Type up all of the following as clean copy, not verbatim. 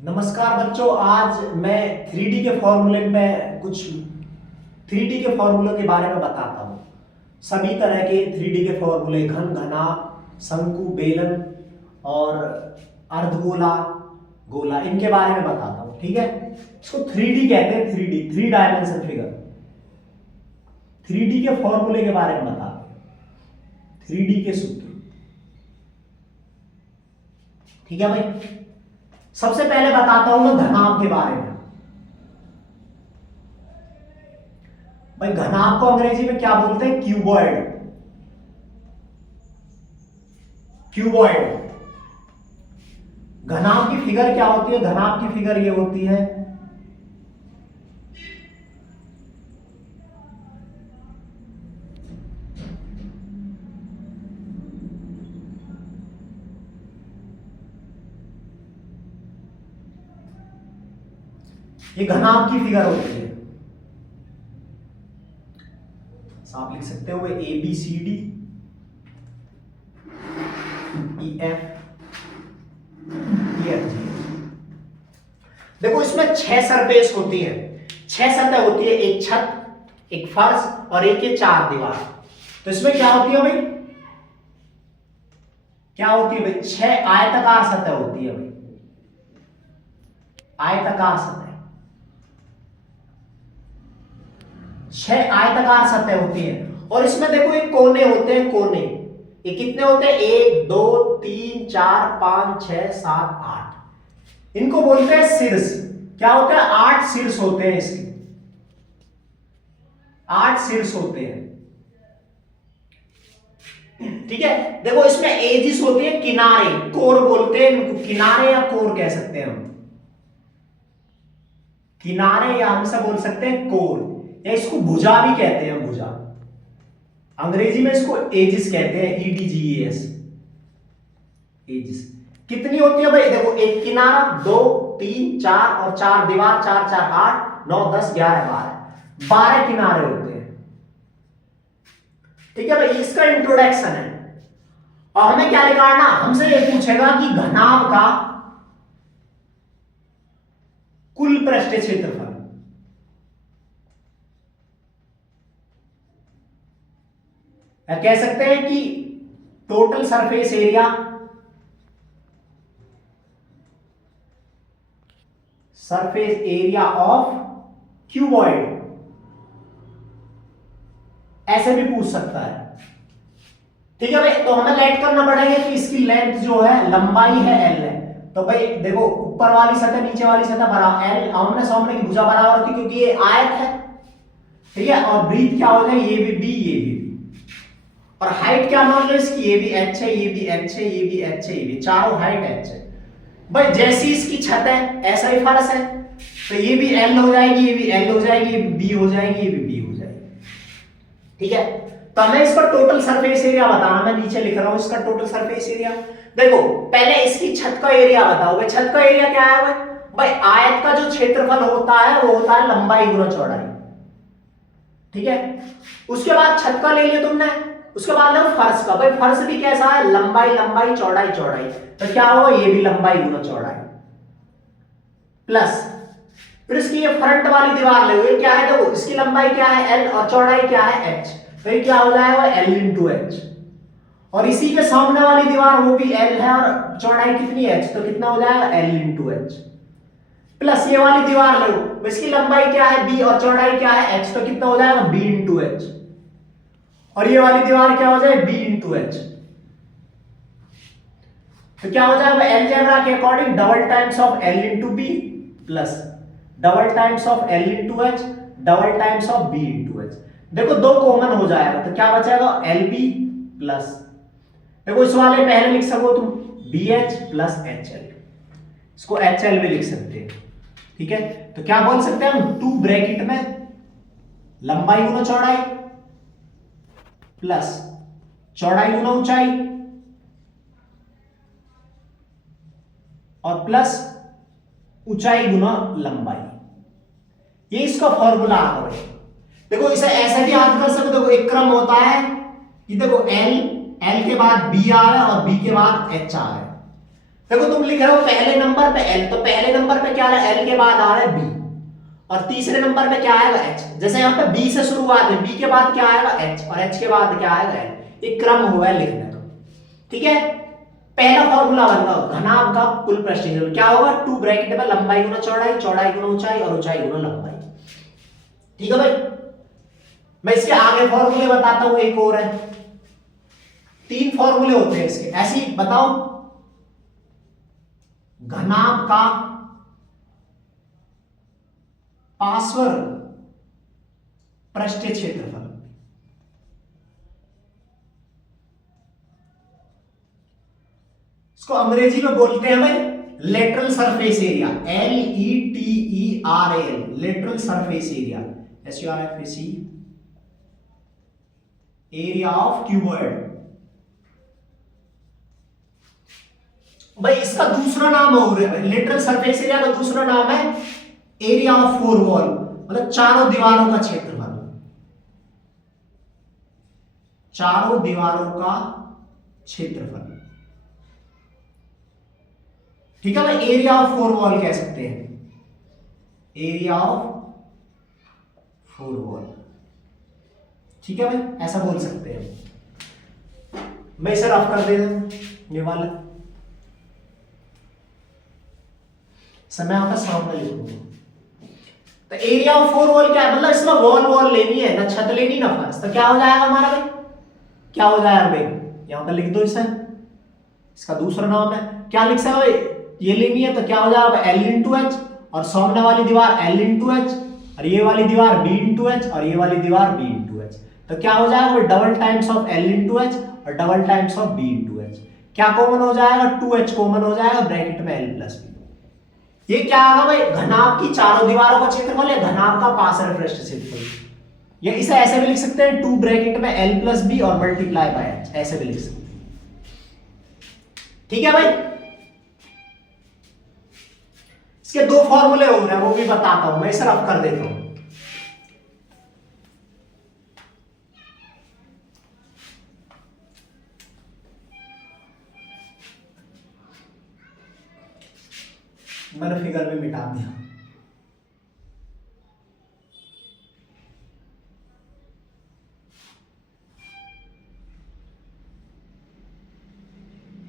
नमस्कार बच्चों, आज मैं 3D के फॉर्मूले में कुछ 3D के फॉर्मूलों के बारे में बताता हूँ। सभी तरह के 3D के फॉर्मूले, घन, घनाभ, शंकु, बेलन और अर्धगोला, गोला, इनके बारे में बताता हूँ। ठीक है, इसको 3D कहते हैं। 3D, 3 dimension figure. 3D के फॉर्मूले के बारे में बताते हैं, 3D के सूत्र। ठीक है भाई, सबसे पहले बताता हूं मैं घनाभ के बारे में। भाई घनाभ को अंग्रेजी में क्या बोलते हैं? क्यूबॉइड। क्यूबॉइड। घनाभ की फिगर क्या होती है? घनाभ की फिगर ये होती है, ये घनाभ की फिगर होती है। आप लिख सकते हो A B C D E F G. देखो इसमें 6 सरफेस होती है, 6 सतह होती है, एक छत, एक फर्श और एक ये 4 दीवार। तो इसमें क्या होती है भाई? क्या होती है भाई? 6 आयताकार सतह होती है भाई, आयताकार सतह। 6 आयताकार सतह होती है और इसमें देखो ये कोने होते हैं। कोने ये कितने होते हैं? 1 2 3 4 5 6 7 8। इनको बोलते हैं शीर्ष। क्या होता है? 8 शीर्ष होते हैं इसके, 8 शीर्ष होते हैं। ठीक है, देखो इसमें एजिस होती है, किनारे, कोर बोलते हैं इनको। किनारे या कोर कह सकते हैं हम, किनारे या हमसे बोल सकते हैं कोर, या इसको भुजा भी कहते हैं। भुजा अंग्रेजी में इसको एजिस कहते हैं, EDGES, एजिस। कितनी होती है भाई? देखो एक किनारा, 2 3 4 और 4 दीवार, 4 4 8 9 10 11 12 12 किनारे होते हैं। ठीक है भाई, इसका इंट्रोडक्शन है। और हमें क्या निकालना? हमसे ये पूछेगा कि घनाभ का कुल पृष्ठीय क्षेत्रफल। कह सकते हैं कि total surface area, surface area of cuboid, ऐसे भी पूछ सकता है। ठीक है भाई, तो हमें लेट करना पड़ेगा कि इसकी लेंथ जो है, लंबाई है L है। तो भाई देखो ऊपर वाली सतह नीचे वाली सतह बराबर, L आमने सामने की भुजा बराबर होती है क्योंकि ये आयत है। ठीक है, और ब्रीथ क्या हो जाए? ये भी B, ये भी। और हाइट क्या मान लो इसकी? ये भी h है, ये भी h है, ये भी h है, ये भी, चारों हाइट h है। भाई जैसी इसकी छत है ऐसा ही फर्श है, तो ये भी L हो जाएगी, ये भी L हो जाएगी, ये भी B हो जाएगी, ये भी B हो जाएगी। ठीक है, तो हमें इसका टोटल सरफेस एरिया बताना। मैं नीचे लिख रहा हूं इसका टोटल सरफेस एरिया। देखो पहले इसकी छत का एरिया बताओ भाई। छत का एरिया क्या है भाई? भाई आयत का जो क्षेत्रफल होता है वो होता है लंबाई गुना चौड़ाई। ठीक है, उसके बाद छत का ले लिया तुमने, उसके बाद लो फर्श का। भाई फर्श भी कैसा है? लंबाई लंबाई चौड़ाई चौड़ाई। तो क्या होगा? ये भी लंबाई गुना चौड़ाई प्लस फिर इसकी ये फ्रंट वाली दीवार ले, ये क्या है? देखो इसकी लंबाई क्या है? L और चौड़ाई क्या है? H। तो ये क्या हो जाएगा? L into H। और इसी के सामने वाली दीवार वो भी L है और चौड़ाई कितनी है? H। तो कितना हो जाएगा? L into H प्लस ये वाली दीवार लो, इसकी लंबाई क्या है? B और चौड़ाई क्या है? H। तो कितना हो जाएगा? B into H। और ये वाली दीवार क्या हो जाए? B into H। तो क्या हो जाएगा? अलजेब्रा के according double times of L into B plus double times of L into H double times of B into H। देखो दो कॉमन हो जाएगा तो क्या बचेगा? LB प्लस, देखो इस वाले पहले लिख सको तुम BH प्लस HL, इसको HL भी लिख सकते हैं। ठीक है, तो क्या बोल सकते हैं हम? 2 ब्रैकेट में लंबाई गुना चौड़ाई प्लस चौड़ाई गुना ऊंचाई और प्लस ऊंचाई गुना लंबाई। ये इसका फॉर्मूला आ गया। देखो इसे ऐसे भी याद कर सकते हो। देखो एक क्रम होता है कि देखो L के बाद B आ रहा है और B के बाद H आ रहा है। देखो तुम लिख रहे हो पहले नंबर पे एल, तो पहले नंबर पे क्या है, एल के बाद आ रहा है बी, और तीसरे नंबर पे क्या आएगा एच। जैसे यहाँ पे बी से शुरुआत है, बी के बाद क्या आएगा एच, और एच के बाद क्या आएगा एल। एक क्रम हुआ है लिखने का, ठीक है। पहला फॉर्मूला बनता है घनाभ का कुल पृष्ठ क्षेत्रफल, क्या होगा, 2 ब्रैकेट में लंबाई गुना चौड़ाई, चौड़ाई गुना ऊंचाई, और ऊंचाई गुना लंबाई। ठीक है भाई, मैं इसके आगे फॉर्मूले बताता हूं, एक और है, 3 फॉर्मूले होते हैं इसके, ऐसे ही बताओ। घनाभ का पार्श्व पृष्ठीय क्षेत्रफल, इसको अंग्रेजी में बोलते हैं भाई lateral surface area, LETERAL, lateral surface area, SURFAC, area of cuboid. भाई इसका दूसरा नाम और है, लेटरल सरफेस एरिया का दूसरा नाम है एरिया ऑफ फोर वॉल, मतलब चारों दीवारों का क्षेत्रफल, चारों दीवारों का क्षेत्रफल। ठीक है भाई, एरिया ऑफ फोर वॉल कह सकते हैं, एरिया ऑफ फोर वॉल। ठीक है भाई, ऐसा बोल सकते हैं। मैं इसे रफ कर देता हूं, ये वाला समय यहां पर सामने लिखूंगा। तो एरिया ऑफ फोर वॉल क्या है, मतलब इसमें वॉल वॉल लेनी है, ना छत लेनी ना फर्श, तो क्या हो जाएगा हमारा भाई, क्या हो जाएगा भाई, यहां पर लिख दो इसे, इसका दूसरा नाम है, क्या लिख सकते भाई, ये लेनी है तो क्या हो जाएगा L इंटू एच, और सामने वाली दीवार L इंटू एच, और ये वाली दीवार B इंटू एच, और ये वाली दीवार B इंटू एच, तो क्या हो जाएगा double times of L into H और double times of B into H. क्या कॉमन हो जाएगा, 2H कॉमन हो जाएगा, ब्रैकेट में L प्लस B। ये क्या आएगा भाई, घनाभ की चारों दीवारों का क्षेत्रफल है, घनाभ का पार्श्व पृष्ठ क्षेत्रफल। या इसे ऐसे भी लिख सकते हैं, 2 ब्रैकेट में L प्लस B और मल्टीप्लाई बाय H, ऐसे भी लिख सकते हैं। ठीक है भाई, इसके 2 फॉर्मूले हो रहे हैं, वो भी बताता हूं मैं, इसे रफ कर देता हूं। मैंने फिगर में मिटा दिया।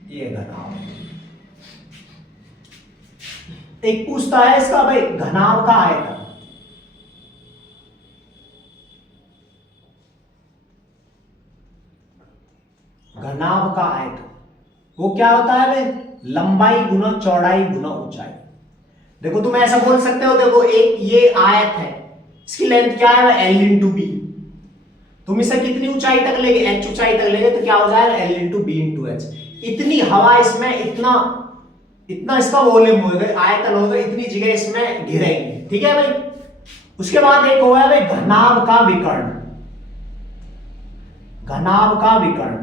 ये घनाभ, एक पूछता है इसका भाई घनाभ का आयतन, घनाभ का आयतन वो क्या होता है भाई, लंबाई गुना चौड़ाई गुना ऊंचाई। देखो तुम ऐसा बोल सकते हो, देखो एक ये आयत है, इसकी लेंथ क्या है L इंटू बी, तुम इसे कितनी ऊंचाई तक लेगे, H ऊंचाई तक लेगे, तो क्या हो जाएगा L into B into H. इतनी हवा इसमें, इतना इतना इसका वॉल्यूम होगा, आयतन होगा, इतनी जगह इसमें घिरेगी। ठीक है भाई, उसके बाद एक हुआ है भाई घनाभ का विकर्ण, घनाभ का विकर्ण।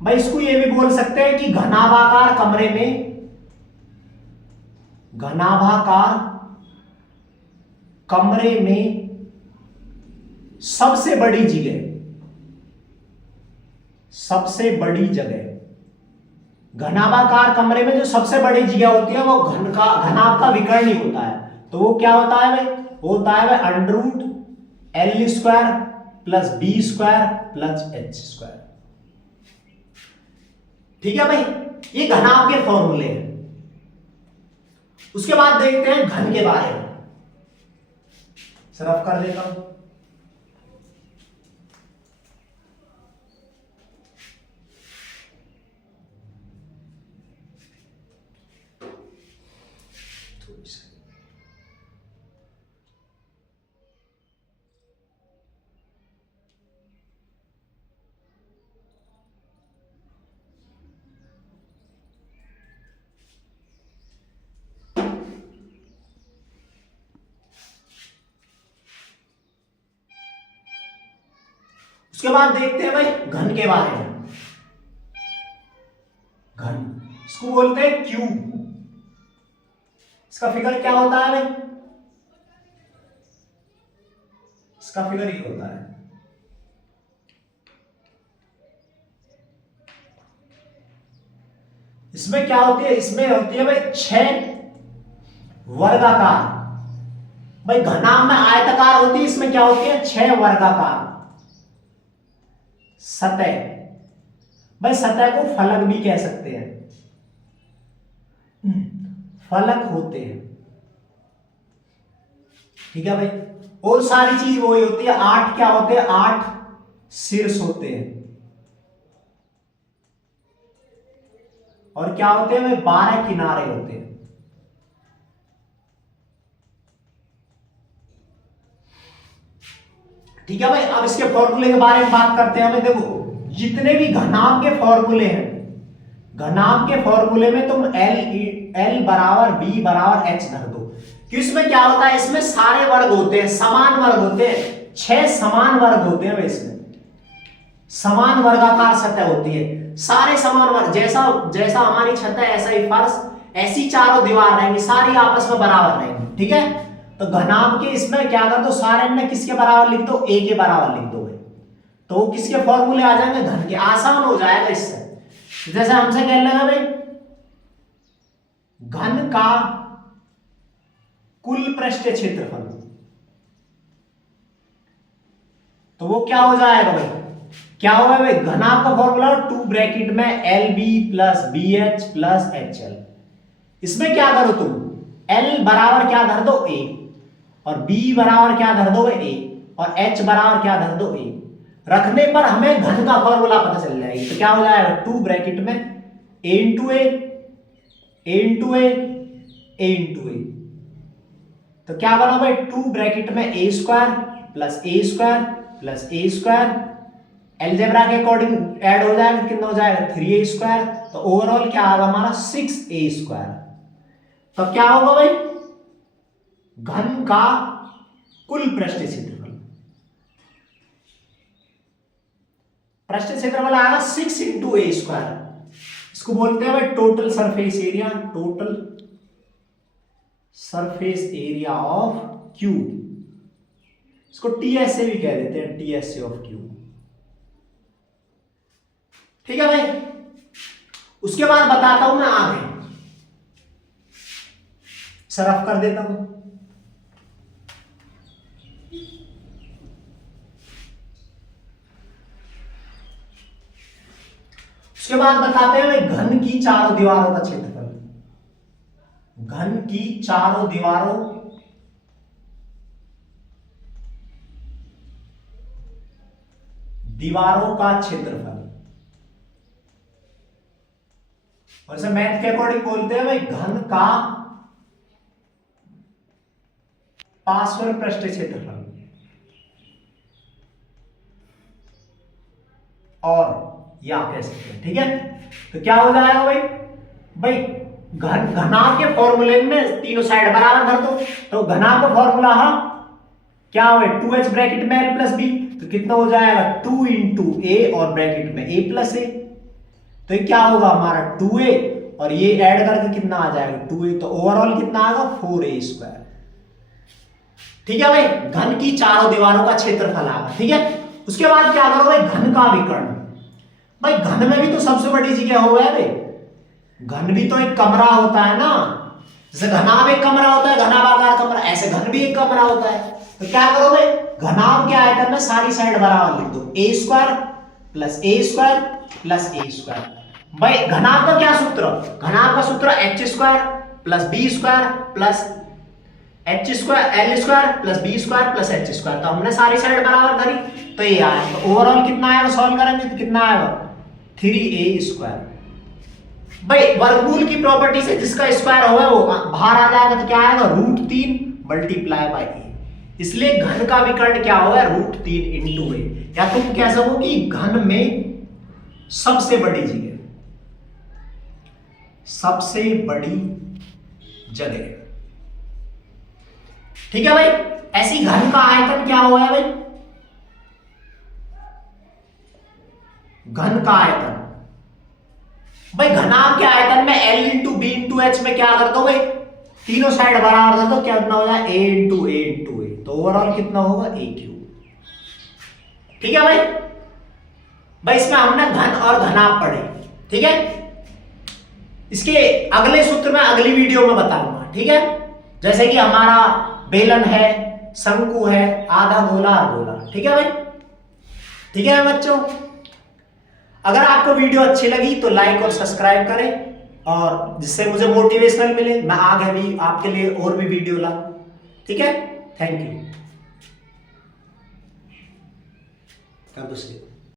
भाई इसको ये भी बोल सकते हैं कि घनाभाकार कमरे में, घनाभाकार कमरे में सबसे बड़ी जगह, सबसे बड़ी जगह, घनाभाकार कमरे में जो सबसे बड़ी जगह होती है वो घनाभ का विकर्ण ही होता है। तो वो क्या होता है भाई, वो होता है भाई under root L square plus B square plus H square. ठीक है भाई, ये घनाभ के फॉर्मूले हैं। उसके बाद देखते हैं घन के बारे में, सरफ कर देता हूं। उसके बाद देखते हैं भाई घन के बारे में। घन, इसको बोलते हैं क्यूब। इसका फिगर क्या होता है भाई, इसका फिगर ये होता है, इसमें क्या होती है, इसमें होती है भाई 6 वर्गाकार। भाई घनाभ में आयताकार होती है, इसमें क्या होती है 6 वर्गाकार सतह। भाई सतह को फलक भी कह सकते हैं, फलक होते हैं। ठीक है भाई। और सारी चीज वही होती है। 8 क्या होते हैं, 8 शीर्ष होते हैं। और क्या होते हैं भाई, 12 किनारे होते हैं। ठीक है भाई। अब इसके फॉर्मूले के बारे में बात करते हैं। हमें देखो जितने भी घनाभ के फॉर्मूले हैं, घनाभ के फॉर्मूले में तुम L बराबर B बराबर H धर दो। क्यों, इसमें क्या होता है, इसमें सारे वर्ग होते हैं, समान वर्ग होते हैं, 6 समान वर्ग होते हैं। इसमें समान वर्गाकार सतह होती है, सारे समान वर्ग। जैसा जैसा हमारी छत है ऐसा ही फर्श, ऐसी चारों दीवार रहेंगी, सारी आपस में बराबर रहेंगी। ठीक है। तो घनाभ के इसमें क्या कर दो, सारे में किसके बराबर लिख दो, A के बराबर लिख दो। तो वो किसके फॉर्मूले आ जाएंगे, घन के। आसान हो जाएगा इससे। जैसे हमसे कहने लगा भाई घन का कुल पृष्ठीय क्षेत्रफल, तो वो क्या हो जाएगा भाई, क्या होगा भाई, घनाभ का फॉर्मूला 2 ब्रैकेट में LB plus BH plus HL। इसमें क्या करो तुम, L बराबर क्या धर दो A, और B बराबर क्या धर दो A, और H बराबर क्या धर दो A। रखने पर हमें घन का फॉर्मूला पता चल जाएगी। तो क्या हो जाएगा, 2 ब्रैकेट में A into A, A into A, A into A। तो क्या बना भाई, 2 ब्रैकेट में A square plus A square plus A square, algebra के अकॉर्डिंग ऐड हो जाएगा, कितना हो जाएगा 3A स्क्वायर। तो ओवरऑल क्या आएगा हमारा 6A स्क्वायर। तो क्या होगा भाई, घन का कुल पृष्ठीय क्षेत्रफल, पृष्ठीय क्षेत्रफल आएगा 6 इंटू A स्क्वायर। इसको बोलते हैं भाई total surface area, total surface area of cube. इसको TS से भी कह देते हैं, TS से ऑफ क्यूब। ठीक है भाई। उसके बाद बताता हूं मैं आगे, सरफ कर देता हूं। उसके बाद बताते हैं भाई घन की चारों दीवारों का क्षेत्रफल, घन की चारों दीवारों का क्षेत्रफल। और इसे मैथ के अकॉर्डिंग बोलते हैं भाई घन का पार्श्व पृष्ठीय क्षेत्रफल। और या कह सकते हैं। ठीक है। तो क्या हो जाएगा भाई, घनाभ के फॉर्मूले में तीनों साइड बराबर भर दो। तो घनाभ का फॉर्मूला क्या हो, 2H ब्रैकेट में L प्लस B। तो कितना हो जाएगा 2 इंटू A और ब्रैकेट में A प्लस A। तो ये क्या होगा हमारा 2A, और ये ऐड करके कितना आ जाएगा 2A। तो ओवरऑल कितना आएगा 4A स्क्वायर। ठीक है भाई। घन की चारों दीवारों का क्षेत्रफल आएगा। ठीक है। उसके बाद क्या करो भाई, घन का विकर्ण। भाई घन में भी तो सबसे बड़ी जगह हो गया भाई, घन भी तो एक कमरा होता है ना। जैसे घनाभ एक कमरा होता है, घनाभाकार कमरा, ऐसे घन भी एक कमरा होता है। तो क्या करो भाई, घनाभ के आयतन में सारी साइड बराबर लिख दो, A square plus A square plus A square. भाई घनाभ का क्या सूत्र, घनाभ का सूत्र H square plus B square plus H square L square plus B square plus H square. तो हमने सारी साइड बराबर करी, तो ये आया। तो ओवरऑल कितना आएगा, सॉल्व करेंगे तो कितना आएगा 3A स्क्वायर। भाई वर्गमूल की प्रॉपर्टी से जिसका स्क्वायर होगा वो बाहर आ जाएगा। तो क्या आएगा √3 मल्टीप्लाई बाय A। इसलिए घन का विकर्ण क्या होगा, √3 इंटू A। या तुम कह सको कि घन में सबसे बड़ी जगह, सबसे बड़ी जगह। ठीक है भाई। ऐसी घन का आयतन क्या हुआ है भाई, घन का आयतन। भाई घनाभ के आयतन में L into B into H में क्या कर दो भाई, तीनों साइड बराबर कर दो। क्या कितना हो जाए A into A into A। तो ओवरऑल कितना होगा A क्यूब। ठीक है भाई। भाई इसमें हमने घन और घनाभ पढ़े। ठीक है। इसके अगले सूत्र में अगली वीडियो में बताऊंगा, ठीक है। जैसे कि हमारा बेलन है, शंकु है, आधा गोला और गोला, ठीक है भाई। ठीक है बच्चों, अगर आपको वीडियो अच्छी लगी तो लाइक और सब्सक्राइब करें, और जिससे मुझे मोटिवेशनल मिले, मैं आगे भी आपके लिए और भी वीडियो लाऊं, ठीक है। Thank you.